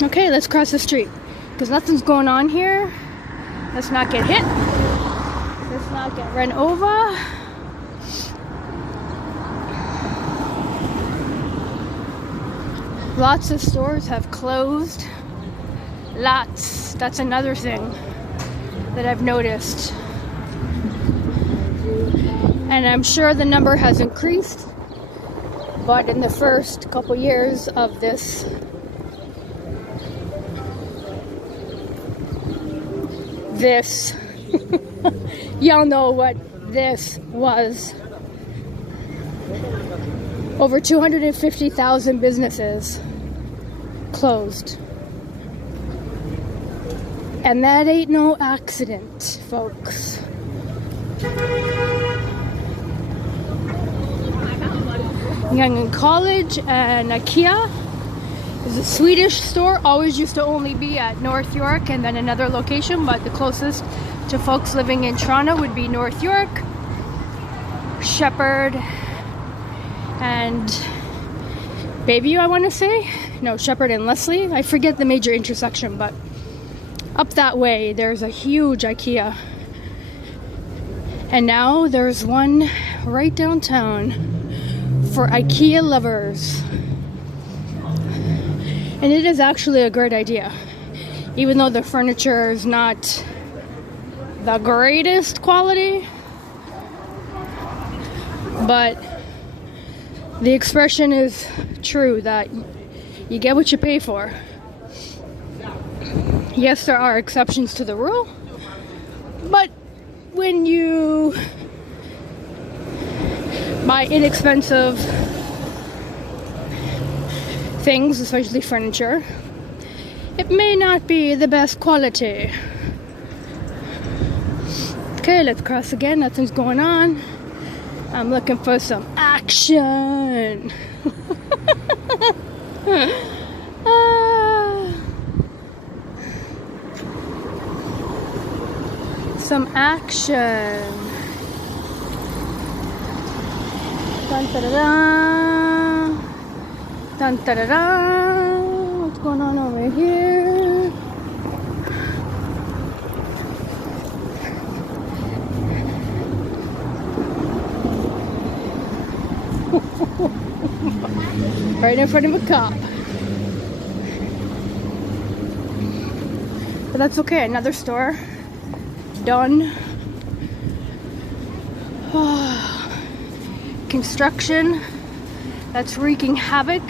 Okay, let's cross the street because nothing's going on here. Let's not get hit. Let's not get run over. Lots of stores have closed. Lots. That's another thing that I've noticed. And I'm sure the number has increased. But in the first couple years of this y'all know what this was. Over 250,000 businesses closed. And that ain't no accident, folks. Yonge College and IKEA is a Swedish store. Always used to only be at North York and then another location, but the closest to folks living in Toronto would be North York, Shepherd, and Bayview, I want to say. No, Shepherd and Leslie. I forget the major intersection, but up that way there's a huge IKEA. And now there's one right downtown for IKEA lovers. And it is actually a great idea. Even though the furniture is not the greatest quality, but the expression is true that you get what you pay for. Yes, there are exceptions to the rule, but when you buy inexpensive things, especially furniture, it may not be the best quality. Okay, let's cross again. Nothing's going on. I'm looking for some action. Some action. Dun da da da. Dun da da da. What's going on over here? Right in front of a cop. But that's okay. Another store. Done. Construction that's wreaking havoc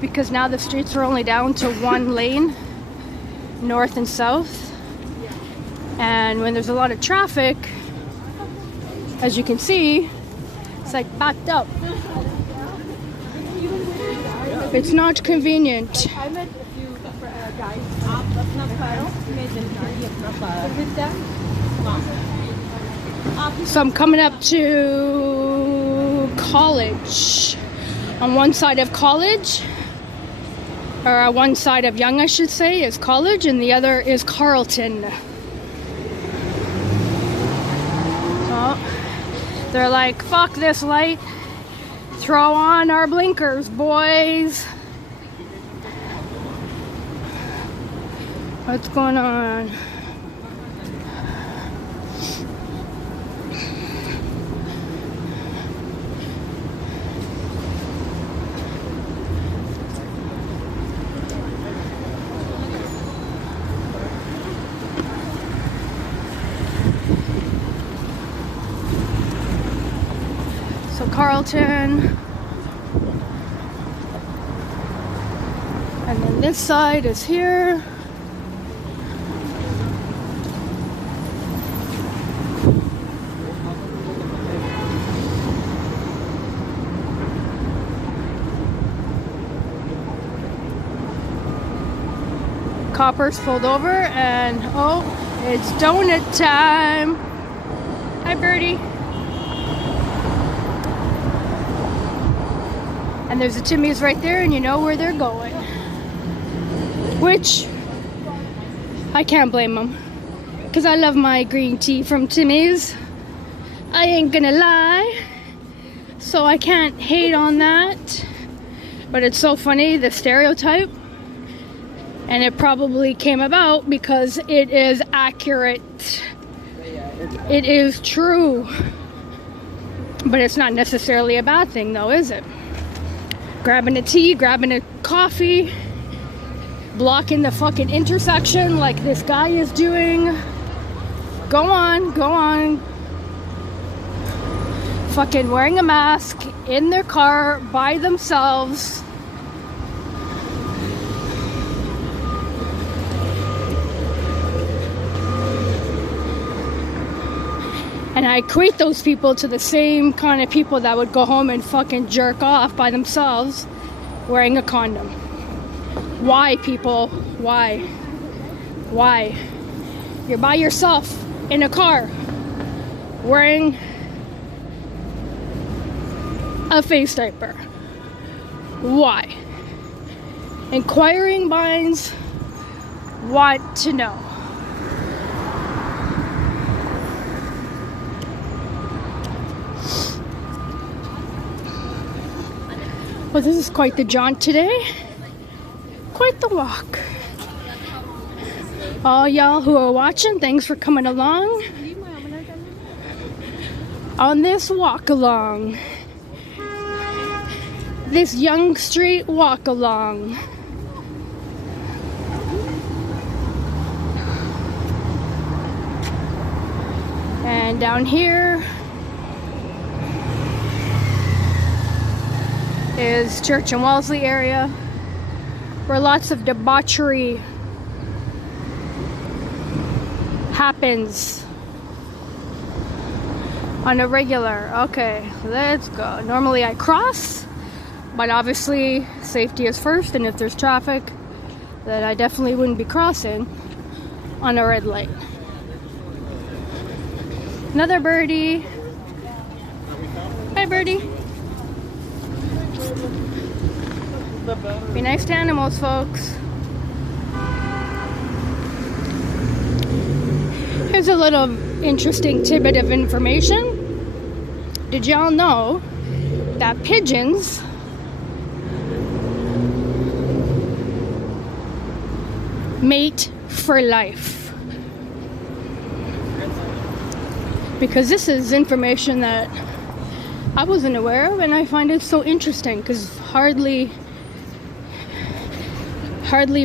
because now the streets are only down to one lane, north and south. And when there's a lot of traffic, as you can see, it's like backed up. It's not convenient. I met a few guys. So I'm coming up to College. On one side of College, or on one side of Yonge, I should say, is College, and the other is Carlton. Oh, they're like, fuck this light. Throw on our blinkers, boys. What's going on? So Carlton. And then this side is here. Coppers pulled over and oh, it's donut time. Hi, Birdie. And there's a Timmy's right there, and you know where they're going. Which I can't blame them, because I love my green tea from Timmy's. I ain't gonna lie, so I can't hate on that. But it's so funny, the stereotype. And it probably came about because it is accurate. It is true. But it's not necessarily a bad thing though, is it? Grabbing a tea, grabbing a coffee, blocking the fucking intersection like this guy is doing. Go on, go on. Fucking wearing a mask in their car by themselves. And I equate those people to the same kind of people that would go home and fucking jerk off by themselves wearing a condom. Why, people? Why? Why? You're by yourself in a car wearing a face diaper. Why? Inquiring minds want to know. Well, this is quite the jaunt today. Quite the walk. All y'all who are watching, thanks for coming along on this walk along. This Yonge Street walk along. And down here is Church and Wellesley area, where lots of debauchery happens on a regular. Okay, let's go. Normally I cross, but obviously safety is first, and if there's traffic, then I definitely wouldn't be crossing on a red light. Another birdie. Hi, birdie. Be nice to animals, folks. Here's a little interesting tidbit of information. Did y'all know that pigeons mate for life? Because this is information that I wasn't aware of, and I find it so interesting because hardly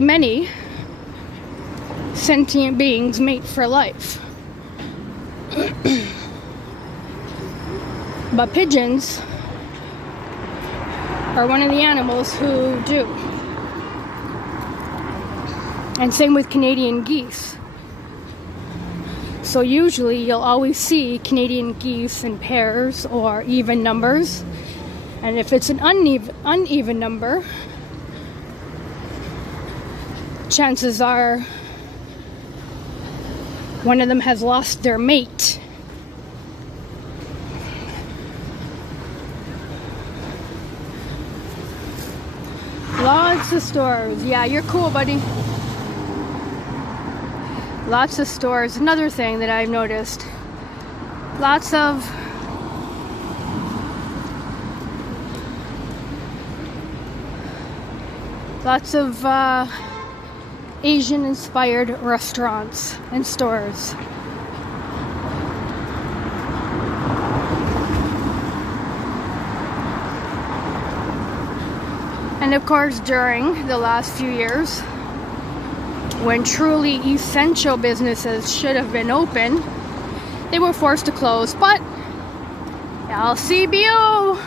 many sentient beings mate for life. But pigeons are one of the animals who do. And same with Canadian geese. So usually you'll always see Canadian geese in pairs or even numbers. And if it's an uneven number, chances are one of them has lost their mate. Lots of stores. Yeah, you're cool, buddy. Lots of stores. Another thing that I've noticed. Lots of Asian-inspired restaurants and stores. And of course, during the last few years, when truly essential businesses should have been open, they were forced to close. But LCBO,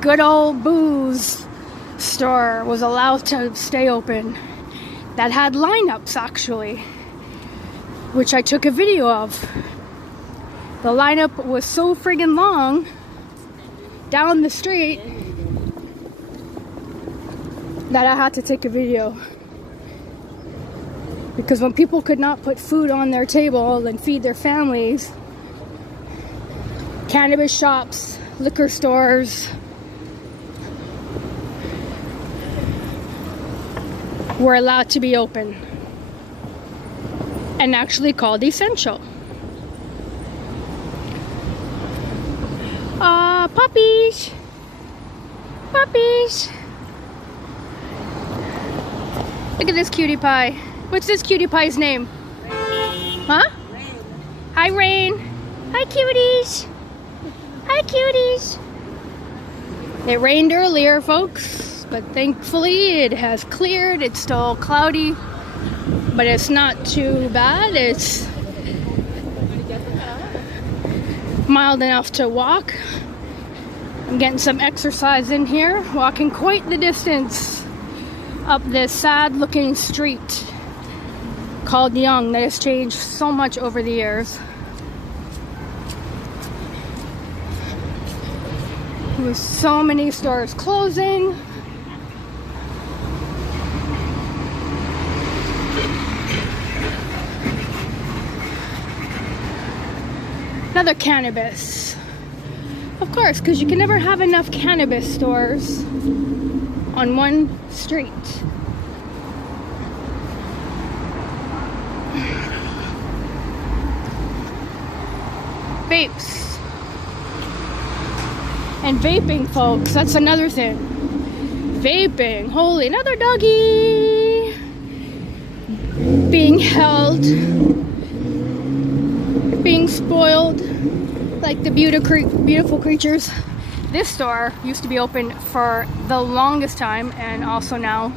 good old booze store, was allowed to stay open. That had lineups, actually, which I took a video of. The lineup was so friggin' long down the street that I had to take a video. Because when people could not put food on their table and feed their families, cannabis shops, liquor stores were allowed to be open and actually called essential. Puppies! Puppies! Look at this cutie pie. What's this cutie pie's name? Huh? Hi, Rain. Hi, cuties. Hi, cuties. It rained earlier, folks, but thankfully it has cleared. It's still cloudy, but it's not too bad. It's mild enough to walk. I'm getting some exercise in here, walking quite the distance up this sad-looking street called Yonge that has changed so much over the years. With so many stores closing. Another cannabis. Of course, because you can never have enough cannabis stores on one street. Vapes. And vaping, folks, that's another thing. Vaping, holy, another doggy being held, being spoiled like the beautiful creatures. This store used to be open for the longest time and also now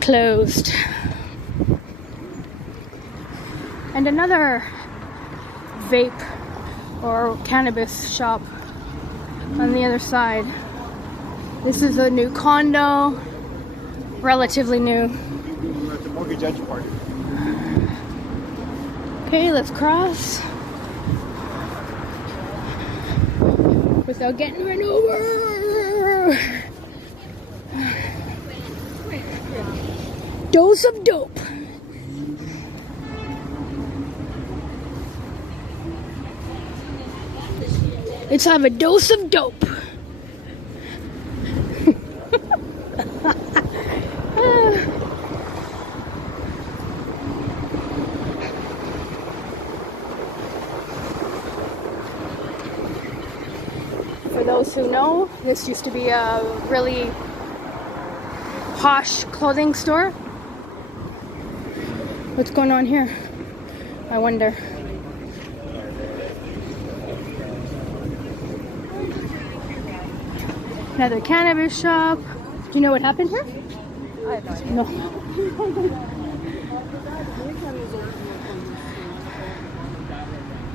closed. And another vape or cannabis shop on the other side. This is a new condo, relatively new. At the mortgage edge part. Okay, let's cross without getting run over. Dose of dope. Let's have a dose of dope. For those who know, this used to be a really posh clothing store. What's going on here? I wonder. Another cannabis shop. Do you know what happened here? I have no idea.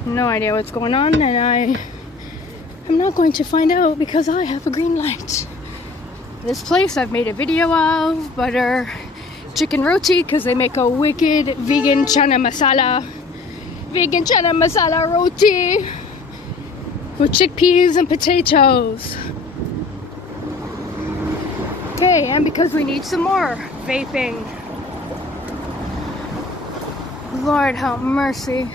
No. No idea what's going on, and I'm not going to find out because I have a green light. This place I've made a video of, butter chicken roti, because they make a wicked vegan chana masala roti with chickpeas and potatoes. Okay, and because we need some more vaping. Lord have mercy.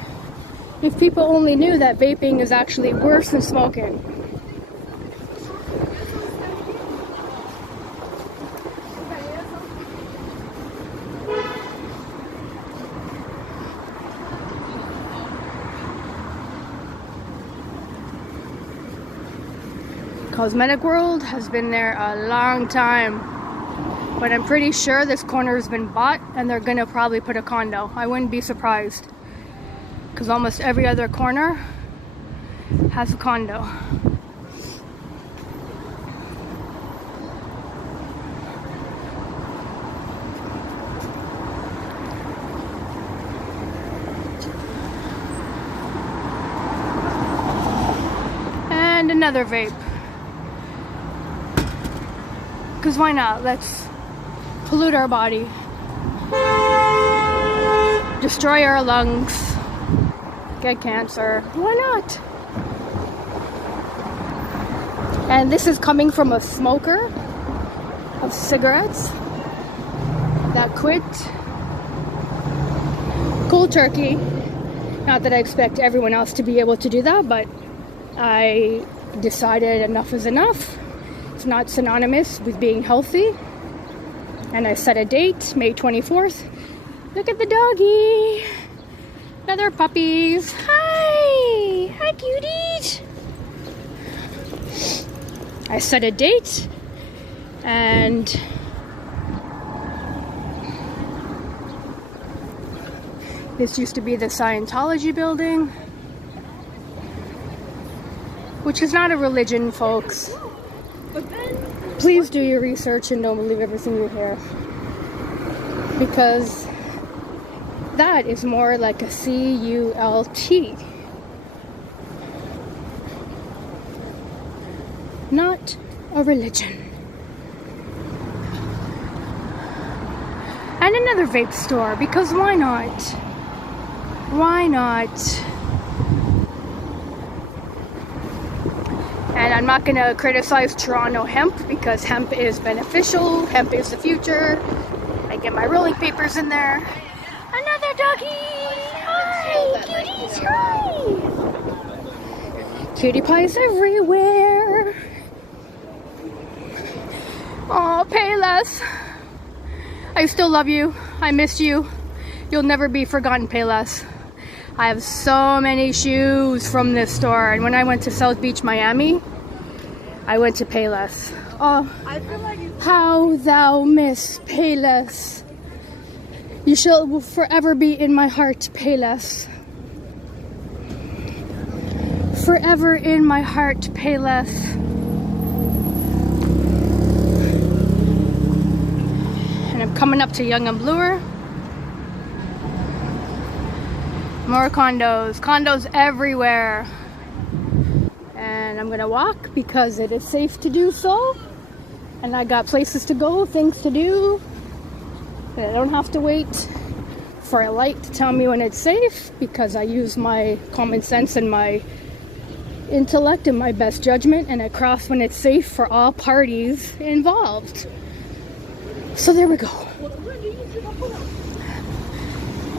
If people only knew that vaping is actually worse than smoking. Cosmetic World has been there a long time, but I'm pretty sure this corner has been bought and they're gonna probably put a condo. I wouldn't be surprised, because almost every other corner has a condo. And another vape. Because why not? Let's pollute our body, destroy our lungs, get cancer. Why not? And this is coming from a smoker of cigarettes that quit cold turkey. Not that I expect everyone else to be able to do that, but I decided enough is enough. It's not synonymous with being healthy. And I set a date, May 24th. Look at the doggy. Another puppies. Hi! Hi, cuties! I set a date and This used to be the Scientology building, which is not a religion, folks. Please do your research and don't believe everything you hear, because that is more like a CULT, not a religion. And another vape store, because why not? Why not? And I'm not gonna criticize Toronto hemp, because hemp is beneficial, hemp is the future. I get my rolling papers in there. Another doggy! Hi, cuties, hi! Cutie pies everywhere. Aw, Payless. I still love you. I miss you. You'll never be forgotten, Payless. I have so many shoes from this store. And when I went to South Beach, Miami, I went to Payless. Oh, how thou miss Payless. You shall forever be in my heart, Payless. Forever in my heart, Payless. And I'm coming up to Yonge and Bloor. More condos. Condos everywhere. And I'm gonna walk because it is safe to do so. And I got places to go, things to do. And I don't have to wait for a light to tell me when it's safe, because I use my common sense and my intellect and my best judgment, and I cross when it's safe for all parties involved. So there we go.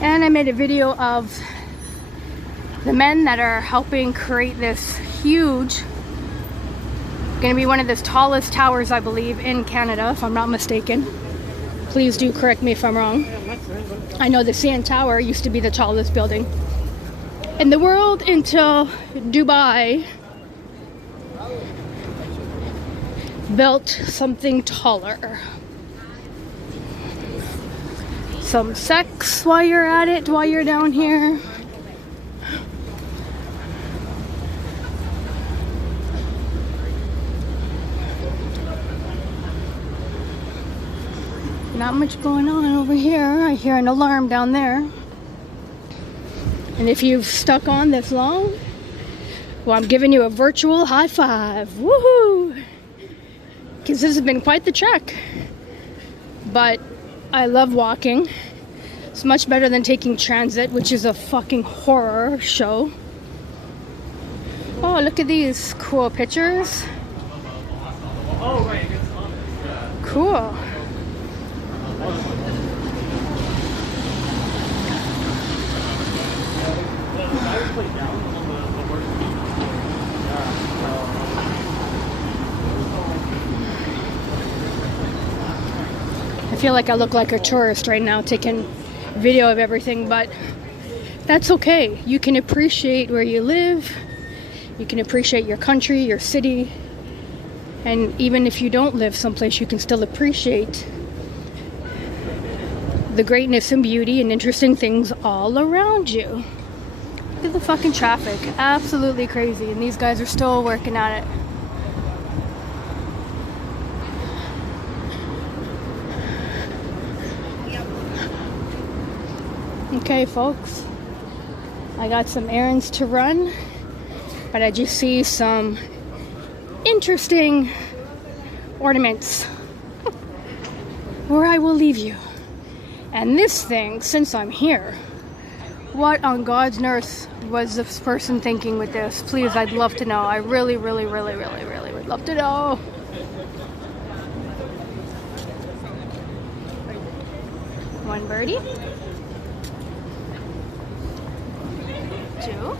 And I made a video of the men that are helping create this huge, gonna be one of the tallest towers, I believe, in Canada, if I'm not mistaken. Please do correct me if I'm wrong. I know the CN Tower used to be the tallest building in the world until Dubai built something taller. Some sex while you're at it, while you're down here. Not much going on over here. I hear an alarm down there. And if you've stuck on this long, well, I'm giving you a virtual high five. Woohoo! Because this has been quite the trek. But I love walking. It's much better than taking transit, which is a fucking horror show. Oh, look at these cool pictures. Cool. I feel like I look like a tourist right now taking video of everything, but that's okay. You can appreciate where you live. You can appreciate your country, your city. And even if you don't live someplace, you can still appreciate the greatness and beauty and interesting things all around you. Look at the fucking traffic. Absolutely crazy. And these guys are still working at it. Okay, folks. I got some errands to run, but I just see some interesting ornaments where I will leave you. And this thing, since I'm here, what on God's earth was this person thinking with this? Please, I'd love to know. I really, really, really, really, really would love to know. One birdie. Two.